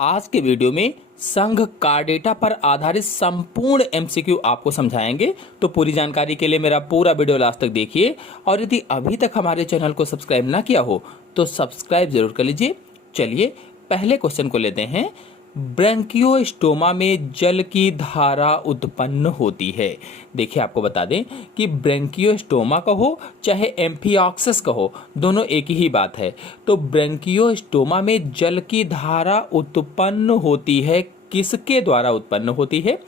आज के वीडियो में संघ कार्डेटा पर आधारित संपूर्ण एमसीक्यू आपको समझाएंगे। तो पूरी जानकारी के लिए मेरा पूरा वीडियो लास्ट तक देखिए और यदि अभी तक हमारे चैनल को सब्सक्राइब ना किया हो तो सब्सक्राइब जरूर कर लीजिए। चलिए पहले क्वेश्चन को लेते हैं। ब्रैंकियोस्टोमा में जल की धारा उत्पन्न होती है। देखिए आपको बता दें कि ब्रैंकियोस्टोमा कहो चाहे एम्फिऑक्सिस कहो, दोनों एक ही बात है। तो ब्रैंकियोस्टोमा में जल की धारा उत्पन्न होती है, किसके द्वारा उत्पन्न होती है?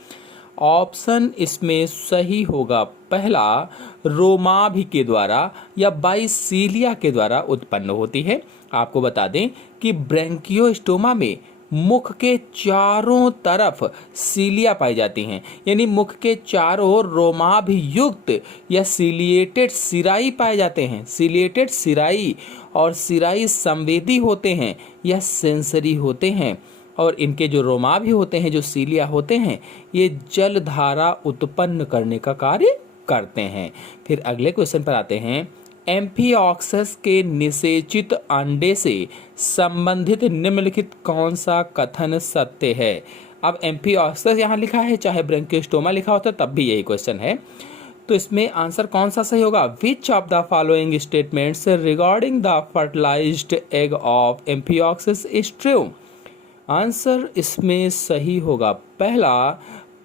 ऑप्शन इसमें सही होगा पहला, रोमाभि के द्वारा या बाइसीलिया के द्वारा उत्पन्न होती है। आपको बता दें कि ब्रैंकियोस्टोमा में मुख के चारों तरफ सीलिया पाई जाती हैं, यानी मुख के चारों ओर रोमाभियुक्त या सीलिएटेड सिराई पाए जाते हैं। सीलिएटेड सिराई और सिराई संवेदी होते हैं या सेंसरी होते हैं, और इनके जो रोमाभि होते हैं, जो सीलिया होते हैं, ये जल धारा उत्पन्न करने का कार्य करते हैं। फिर अगले क्वेश्चन पर आते हैं। एम्फिऑक्सिस के निषेचित अंडे से संबंधित निम्नलिखित कौन सा कथन सत्य है? अब एम्फिऑक्सिस यहाँ लिखा है, चाहे ब्रैंकियोस्टोमा लिखा होता तब भी यही क्वेश्चन है। तो इसमें आंसर कौन सा सही होगा? Which of the following statements regarding the fertilised egg of amphioxus is true? Answer इसमें सही होगा पहला,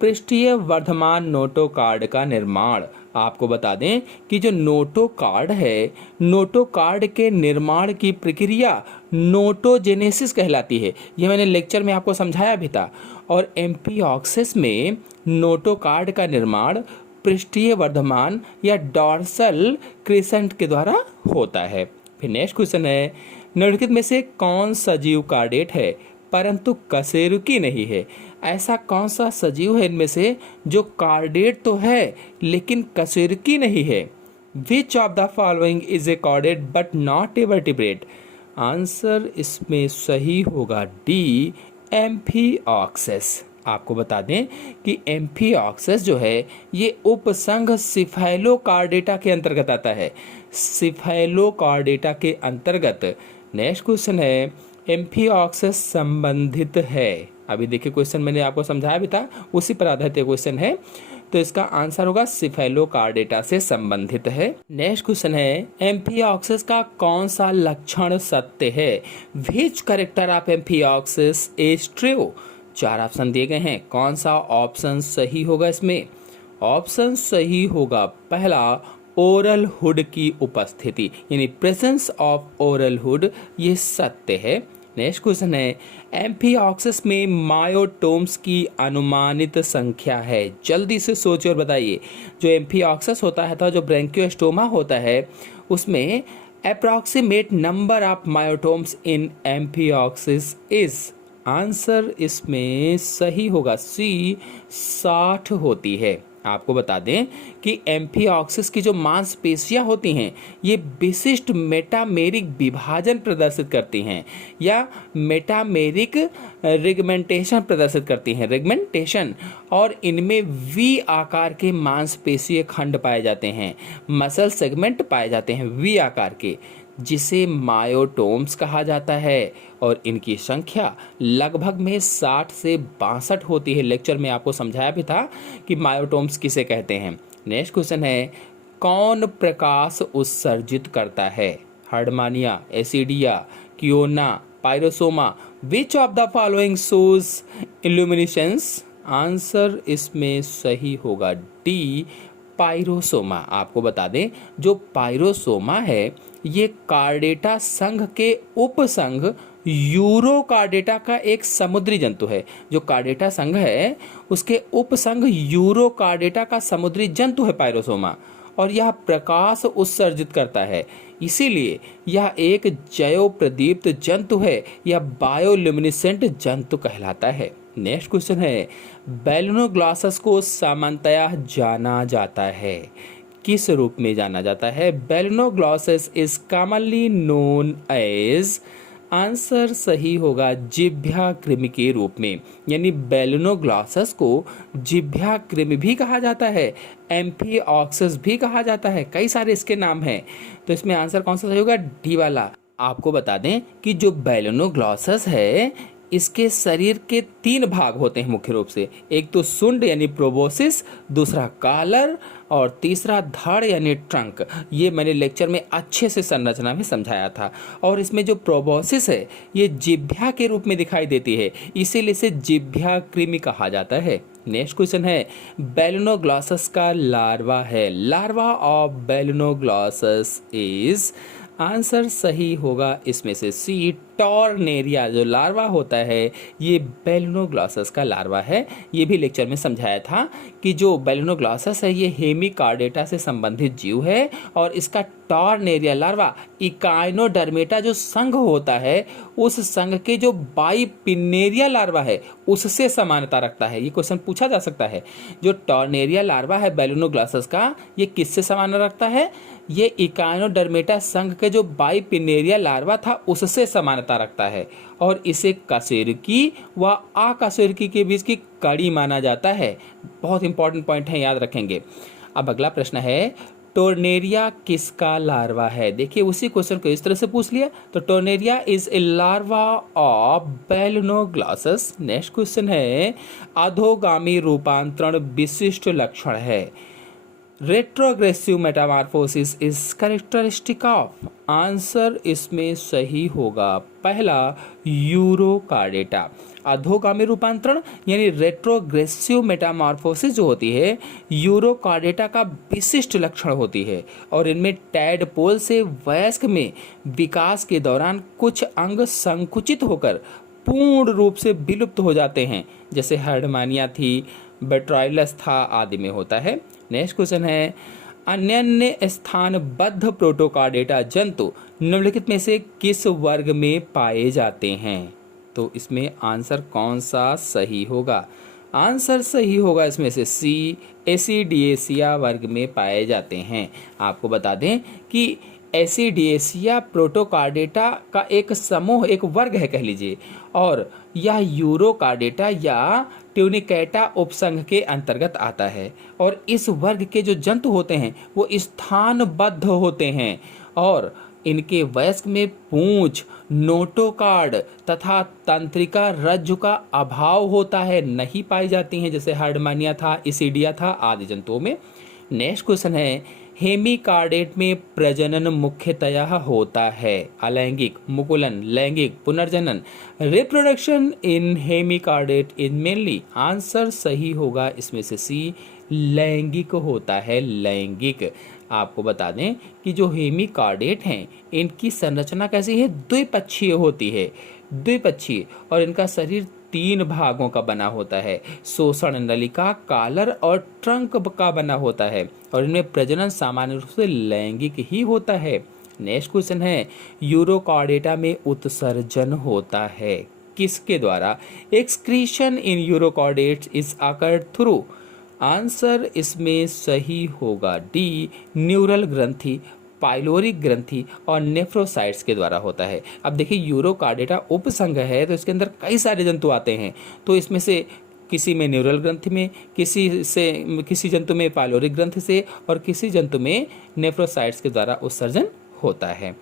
पृष्ठीय वर्धमान नोटोकार्ड का निर्माण। आपको बता दें कि जो नोटोकार्ड है, नोटोकार्ड के निर्माण की प्रक्रिया नोटोजेनेसिस कहलाती है। यह मैंने लेक्चर में आपको समझाया भी था। और एम्फिऑक्सिस में नोटोकार्ड का निर्माण पृष्ठीय वर्धमान या डॉर्सल क्रिसेंट के द्वारा होता है। फिर नेक्स्ट क्वेश्चन है, निम्नलिखित में से कौन सजीव कार्डेट है परंतु कशेरुकी नहीं है? ऐसा कौन सा सजीव है इनमें से जो कार्डेट तो है लेकिन कशेरुकी नहीं है? Which of the following is a chordate but not a vertebrate? Answer इसमें सही होगा डी, एम्फिऑक्सिस। आपको बता दें कि एम्फिऑक्सिस जो है ये उपसंघ सिफेलोकार्डेटा के अंतर्गत आता है। सिफेलोकार्डेटा के अंतर्गत। नेक्स्ट क्वेश्चन है, एम्फिऑक्सिस संबंधित है। अभी देखिए क्वेश्चन मैंने आपको समझाया भी था, उसी पर आधारित क्वेश्चन है। तो इसका आंसर होगा सिफेलोकार्डेटा से संबंधित है। नेक्स्ट क्वेश्चन है, एम्फिऑक्सिस का कौन सा लक्षण सत्य है? विच character of amphioxus is true? चार ऑप्शन दिए गए हैं, कौन सा ऑप्शन सही होगा इसमें? ऑप्शन सही होगा पहला, ओरल हुड की उपस्थिति, यानी प्रेजेंस ऑफ ओरल हुड, ये सत्य है। नेक्स्ट क्वेश्चन है, एम्फिऑक्सिस में मायोटोम्स की अनुमानित संख्या है। जल्दी से सोचिए और बताइए। जो एम्फिऑक्सिस होता है, जो ब्रैंकियोस्टोमा होता है, उसमें approximate number of myotomes in amphioxus is? Answer इसमें सही होगा सी, 60 होती है। आपको बता दें कि एम्फिऑक्सिस की जो मांसपेशियां होती हैं, ये विशिष्ट मेटामेरिक विभाजन प्रदर्शित करती हैं या मेटामेरिक रिगमेंटेशन प्रदर्शित करती हैं, रिगमेंटेशन। और इनमें वी आकार के मांसपेशीय खंड पाए जाते हैं, मसल सेगमेंट पाए जाते हैं वी आकार के, जिसे मायोटोम्स कहा जाता है। और इनकी संख्या लगभग में 60 से 62 होती है। लेक्चर में आपको समझाया भी था कि मायोटोम्स किसे कहते हैं। नेक्स्ट क्वेश्चन है, कौन प्रकाश उत्सर्जित करता है? हर्डमानिया, एसिडिया, क्योना, Pyrosoma? Which of the following shows illuminations? Answer इसमें सही होगा डी, पायरोसोमा। आपको बता दें जो पायरोसोमा है ये कार्डेटा संघ के उपसंघ यूरोकार्डेटा का एक समुद्री जंतु है। जो कार्डेटा संघ है उसके उपसंघ यूरोकार्डेटा का समुद्री जंतु है पायरोसोमा, और यह प्रकाश उत्सर्जित करता है। इसीलिए यह एक जयो प्रदीप्त जंतु है, यह बायोल्यूमिनेसेंट जंतु कहलाता है। नेक्स्ट क्वेश्चन है, बेलनोग्लॉसस को सामान्यतया जाना जाता है, किस रूप में जाना जाता है? Balanoglossus is commonly known as? Answer सही होगा जिह्वा कृमि के रूप में, यानी बेलनोग्लॉसस को जिह्वा कृमि भी कहा जाता है, एम्फिऑक्सिस भी कहा जाता है, कई सारे इसके नाम हैं। तो इसमें आंसर कौन सा सही होगा? डी वाला। आपको बता दें कि जो बेलनोग्लॉसस है इसके शरीर के 3 भाग होते हैं मुख्य रूप से। एक तो सुंड यानी प्रोबोसिस, दूसरा कॉलर और तीसरा धड़ यानी ट्रंक। ये मैंने लेक्चर में अच्छे से संरचना में समझाया था। और इसमें जो प्रोबोसिस है ये जिह्वा के रूप में दिखाई देती है, इसीलिए इसे जिह्वा कृमि कहा जाता है। नेक्स्ट क्वेश्चन है, बेलिनोग्लॉसस का लार्वा है। लार्वा ऑफ बेलिनोग्लॉसस इज, आंसर सही होगा इसमें से सी, टॉर्नेरिया। जो लार्वा होता है ये बेलिनोग्लॉसस का लार्वा है। ये भी लेक्चर में समझाया था कि जो बेलिनोग्लॉसस है ये हेमिकार्डेटा से संबंधित जीव है और इसका टॉर्नेरिया लार्वा इकाइनोडर्मेटा जो संघ होता है उस संघ के जो बाइपिनेरिया लार्वा है उससे समानता रखता है। ये क्वेश्चन पूछा जा सकता है। जो टॉर्नेरिया लार्वा है बेलिनोग्लॉसस का ये किससे समान रखता है? ये इकाइनोडर्मेटा संघ के जो बाइपिनेरिया लार्वा था उससे समानता रखता है और इसे कशेरुकी व अकशेरुकी के बीच की कड़ी माना जाता है। बहुत इंपॉर्टेंट पॉइंट है, याद रखेंगे। अब अगला प्रश्न है, टोर्नेरिया किसका लार्वा है? देखिए उसी क्वेश्चन को इस तरह से पूछ लिया। तो Tornaria is a larva of Balanoglossus. Next question है, अधोगामी रूपांतरण विशिष्ट लक्षण है। Retrogressive metamorphosis is characteristic of, answer इसमें सही होगा पहला यूरोकार्डेटा। अधोगामी रूपांतरण यानी रेट्रोग्रेसिव मेटामॉर्फोसिस जो होती है यूरोकार्डेटा का विशिष्ट लक्षण होती है और इनमें टैडपोल से वयस्क में विकास के दौरान कुछ अंग संकुचित होकर पूर्ण रूप से विलुप्त हो जाते हैं, जैसे हर्डमानिया थी, बेट्रॉइलस था आदि में होता है। नेक्स्ट क्वेश्चन है, अन्य स्थानबद्ध प्रोटोकार्डेटा जंतु निम्नलिखित में से किस वर्ग में पाए जाते हैं? तो इसमें आंसर कौन सा सही होगा? आंसर सही होगा इसमें से सी, एसिडिएसिया वर्ग में पाए जाते हैं। आपको बता दें कि एसिडिएसिया प्रोटोकार्डेटा का एक समूह, एक वर्ग है कह लीजिए, और यह यूरोकार्डेटा या ट्यूनिकेटा उपसंघ के अंतर्गत आता है और इस वर्ग के जो जंतु होते हैं वो स्थानबद्ध होते हैं और इनके वयस्क में पूंछ, नोटोकार्ड तथा तंत्रिका रज्जु का अभाव होता है, नहीं पाई जाती हैं, जैसे हर्डमानिया था, इसिडिया था आदि जंतुओं में। नेक्स्ट क्वेश्चन है, हेमिकार्डेट में प्रजनन मुख्यतया होता है अलैंगिक, मुकुलन, लैंगिक, पुनर्जनन। Reproduction in hemichordate is mainly, answer सही होगा इसमें से सी, लैंगिक होता है, लैंगिक। आपको बता दें कि जो हेमिकार्डेट हैं इनकी संरचना कैसी है? द्विपक्षीय होती है, द्विपक्षीय, और इनका शरीर 3 भागों का बना होता है, शोषण नलिका, कॉलर और ट्रंक का बना होता है और इनमें प्रजनन सामान्य रूप से लैंगिक ही होता है। नेक्स्ट क्वेश्चन है, यूरोकार्डेटा में उत्सर्जन होता है किसके द्वारा? Excretion in urochordates is occurred through, answer इसमें सही होगा डी, न्यूरल ग्रंथि, पाइलोरिक ग्रंथि और नेफ्रोसाइट्स के द्वारा होता है। अब देखिए यूरोकार्डेटा उपसंघ है तो इसके अंदर कई सारे जंतु आते हैं, तो इसमें से किसी में न्यूरल ग्रंथि में, किसी जंतु में पाइलोरिक ग्रंथि से और किसी जंतु में नेफ्रोसाइट्स के द्वारा उत्सर्जन होता है।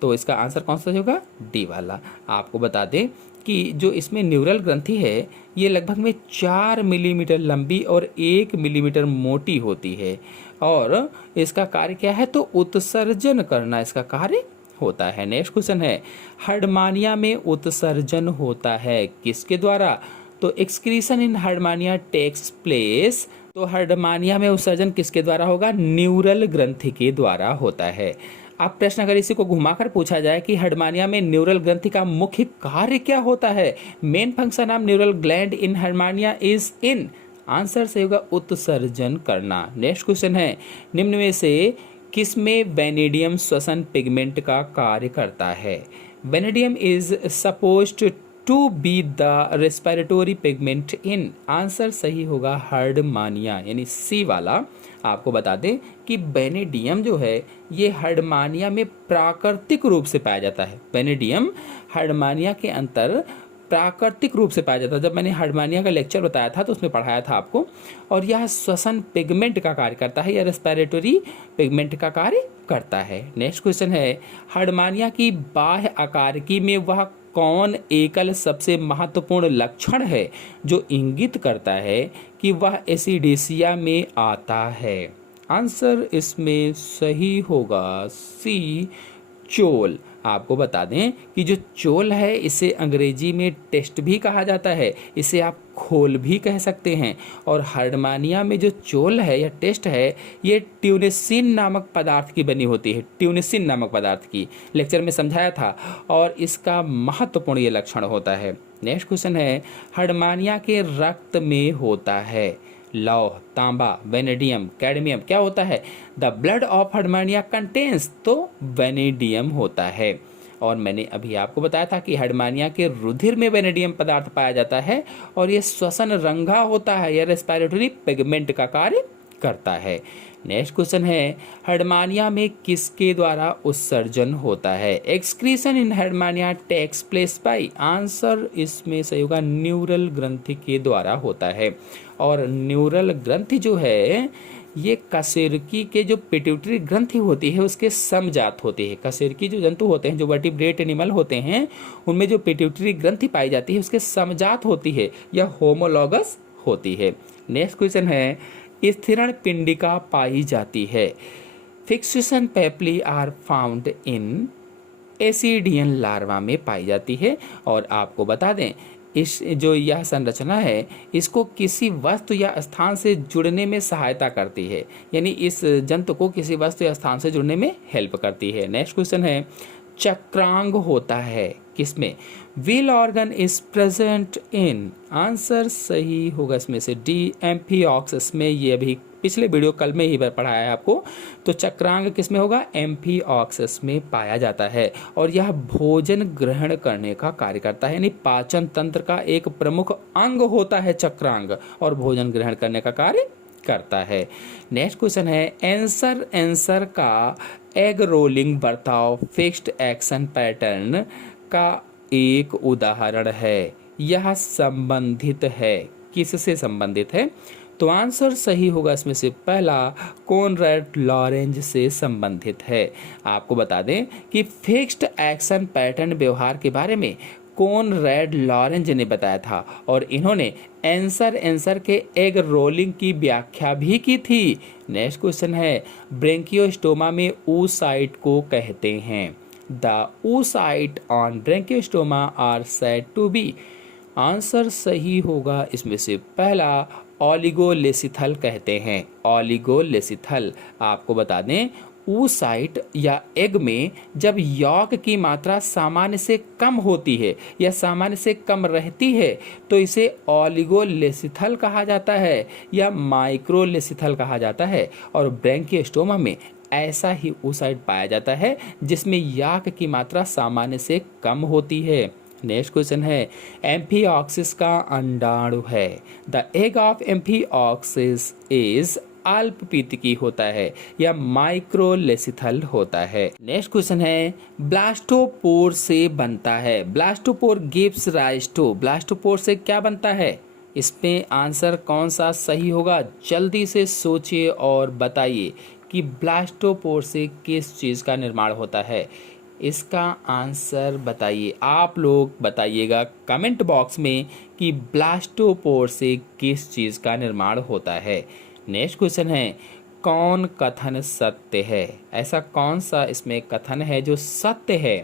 तो इसका आंसर कौन सा होगा? डी वाला। आपको बता दें कि जो इसमें न्यूरल ग्रंथि है ये लगभग में 4 मिलीमीटर लंबी और 1 मिलीमीटर मोटी होती है और इसका कार्य क्या है? तो उत्सर्जन करना इसका कार्य होता है। नेक्स्ट क्वेश्चन है, हर्डमानिया में उत्सर्जन होता है किसके द्वारा? तो excretion in Herdmania takes place, तो हर्डमानिया में उत्सर्जन किसके द्वारा होगा? न्यूरल ग्रंथि के द्वारा होता है। अब प्रश्न अगर इसी को घुमाकर पूछा जाए कि हर्डमानिया में न्यूरल ग्रंथि का मुख्य कार्य क्या होता है? Main function of neural gland in Herdmania is in, answer से होगा उत्सर्जन करना। नेक्स्ट क्वेश्चन है, निम्न में से किसमें वेनेडियम श्वसन पिगमेंट का कार्य करता है? Vanadium is supposed to be the respiratory pigment in, answer सही होगा हर्डमानिया यानी सी वाला। आपको बता दें कि वेनेडियम जो है ये हर्डमानिया में प्राकृतिक रूप से पाया जाता है। वेनेडियम हर्डमानिया के अंतर प्राकृतिक रूप से पाया जाता है। जब मैंने हर्डमानिया का लेक्चर बताया था तो उसमें पढ़ाया था आपको, और यह श्वसन पिगमेंट का कार्य करता है या रेस्पिरेटरी पिगमेंट का कार्य करता है। नेक्स्ट क्वेश्चन है, हर्डमानिया की बाह्य आकारिकी में वह कौन एकल सबसे महत्वपूर्ण लक्षण है जो इंगित करता है कि वह एसिडेसिया में आता है? आंसर इसमें सही होगा सी, चोल। आपको बता दें कि जो चोल है इसे अंग्रेजी में टेस्ट भी कहा जाता है, इसे आप खोल भी कह सकते हैं। और हर्डमानिया में जो चोल है या टेस्ट है ये ट्यूनिसिन नामक पदार्थ की बनी होती है, ट्यूनिसिन नामक पदार्थ की, लेक्चर में समझाया था। और इसका महत्वपूर्ण ये लक्षण होता है। नेक्स्ट क्वेश्चन है, हर्डमानिया के रक्त में होता है लौह, तांबा, वेनेडियम, कैडमियम। क्या होता है? The blood of Herdmania contains, तो वेनेडियम होता है। और मैंने अभी आपको बताया था कि हर्डमानिया के रुधिर में वेनेडियम पदार्थ पाया जाता है और ये श्वसन रंगा होता है, यह रेस्पिरेटरी पिगमेंट का कार्य करता है। नेक्स्ट क्वेश्चन है, हर्डमानिया में किसके द्वारा उत्सर्जन होता है? Excretion in Herdmania takes place by. Answer इसमें सही होगा न्यूरल ग्रंथि के द्वारा होता है। और न्यूरल ग्रंथि जो है ये कशेरुकी के जो पिट्यूटरी ग्रंथि होती है उसके समजात होती है। कशेरुकी जो जंतु होते हैं, जो वर्टिब्रेट एनिमल होते हैं, उनमें जो पिट्यूटरी ग्रंथि पाई जाती है उसके समजात होती है या होमोलॉगस होती है। नेक्स्ट क्वेश्चन है, स्थिरण पिंडिका पाई जाती है। Fixation papillae are found in ascidian larva में पाई जाती है। और आपको बता दें इस जो यह संरचना है इसको किसी वस्तु या स्थान से जुड़ने में सहायता करती है, यानी इस जंतु को किसी वस्तु या स्थान से जुड़ने में हेल्प करती है। नेक्स्ट क्वेश्चन है, चक्रांग होता है किसमें? Wheel organ is present in. Answer सही होगा इसमें से डी, एम्फिऑक्स में। ये अभी पिछले वीडियो कल में ही पढ़ाया है आपको। तो चक्रांग किसमें होगा? एम्फिऑक्स में पाया जाता है और यह भोजन ग्रहण करने का कार्य करता है, यानी पाचन तंत्र का एक प्रमुख अंग होता है चक्रांग और भोजन ग्रहण करने का कार्य करता है। नेक्स्ट क्वेश्चन है, एंसर का एग रोलिंग बर्ताव फिक्स्ड एक्शन पैटर्न का एक उदाहरण है। यह संबंधित है, किससे संबंधित है? तो आंसर सही होगा इसमें से पहला, कॉनरैड लॉरेंज से संबंधित है। आपको बता दें कि फिक्स्ड एक्शन पैटर्न व्यवहार के बारे में कॉनरैड लॉरेंज ने बताया था और इन्होंने एंसर के एग रोलिंग की व्याख्या भी की थी। नेक्स्ट क्वेश्चन है, ब्रेंकियोस्टोमा में oocyte को कहते हैं। The oocyte on Branchiostoma are said to be. Answer सही होगा इसमें से पहला, ओलिगोलेसिथल कहते हैं, ओलिगोलेसिथल। आपको बता दें oocyte या एग में जब यॉक की मात्रा सामान्य से कम होती है या सामान्य से कम रहती है तो इसे ओलिगोलेसिथल कहा जाता है या माइक्रोलेसिथल कहा जाता है। और ब्रेंकियोस्टोमा में ऐसा ही oocyte पाया जाता है जिसमें यॉक की मात्रा सामान्य से कम होती है। नेक्स्ट क्वेश्चन है, एम्फिऑक्सिस का अंडाणु है। The egg of amphioxus is अल्पपीतकी होता है या माइक्रोलेसिथल होता है। नेक्स्ट क्वेश्चन है, ब्लास्टोपोर से बनता है। Blastopore gives rise to. Blastopore से क्या बनता है? इसमें आंसर कौन सा सही होगा? जल्दी से सोचिए और बताइए कि ब्लास्टोपोर से किस चीज़ का निर्माण होता है। इसका आंसर बताइए, आप लोग बताइएगा कमेंट बॉक्स में कि ब्लास्टोपोर से किस चीज़ का निर्माण होता है। नेक्स्ट क्वेश्चन है, कौन कथन सत्य है? ऐसा कौन सा इसमें कथन है जो सत्य है?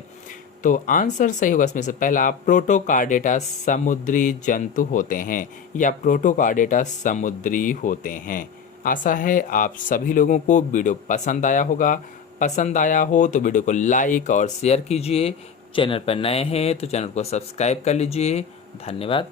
तो आंसर सही होगा इसमें से पहला, प्रोटोकार्डेटा समुद्री जंतु होते हैं या प्रोटोकार्डेटा समुद्री होते हैं। आशा है आप सभी लोगों को वीडियो पसंद आया होगा। पसंद आया हो तो वीडियो को लाइक और शेयर कीजिए। चैनल पर नए हैं तो चैनल को सब्सक्राइब कर लीजिए। धन्यवाद।